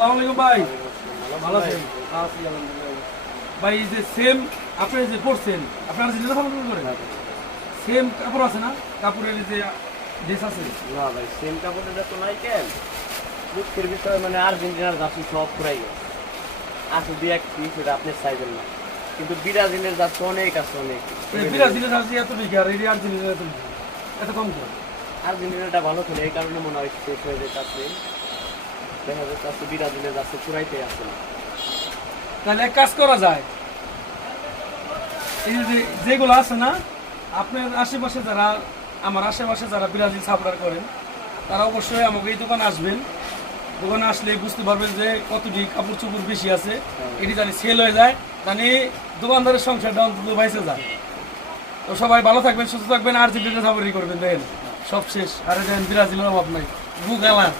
আসসালামু আলাইকুম ভাই, ভালো আছেন? আছি আলহামদুলিল্লাহ। ভাই এই যে সেম আপনি যে পড়ছেন, আপনারা জিনিস ফলো করেন, সেম কাপড় আছে না? কাপড়ের যে ড্রেস আছে? না ভাই সেম কাপড়টা তো নাই কেন দুঃখের বিষয় মানে আর্জেন্টিনার জার্সি সব পুরাই গেছে আছে দুই এক পিস ওটা আপনার সাইজের না কিন্তু ব্রাজিলের জার্সি অনেক আছে অনেক বিরাট জিনিস আছে এত বিঘা আর এই আর জিনিস এত বিঘা, এত কম করে। আর্জেন্টিনাটা ভালো খেলে এই কারণে মনে হয় শেষ হয়ে যেতেছে দেখা যাচ্ছে ব্রাজিলের জার্সি পুরাইতে আছে না তাহলে এক কাজ করা যায়, এই যে যেগুলো আছে না আপনার আশেপাশে যারা, আমার আশেপাশে যারা ব্রাজিল সাপোর্টার করেন তারা অবশ্যই আমাকে এই দোকানে আসবেন। দোকানে আসলে বুঝতে পারবেন যে কতটি কাপড় চোপড় বেশি আছে, এটি জানি সেল হয়ে যায়, জানি দোকানদারের সংসারটা অন্তত বাইসে যায়। তো সবাই ভালো থাকবেন, সুস্থ থাকবেন, আর্জেন্টিনা সাপোর্টই করবেন। দেখেন সব শেষ, আরে দেখেন ব্রাজিলের অভাব নাই, গু খেলা।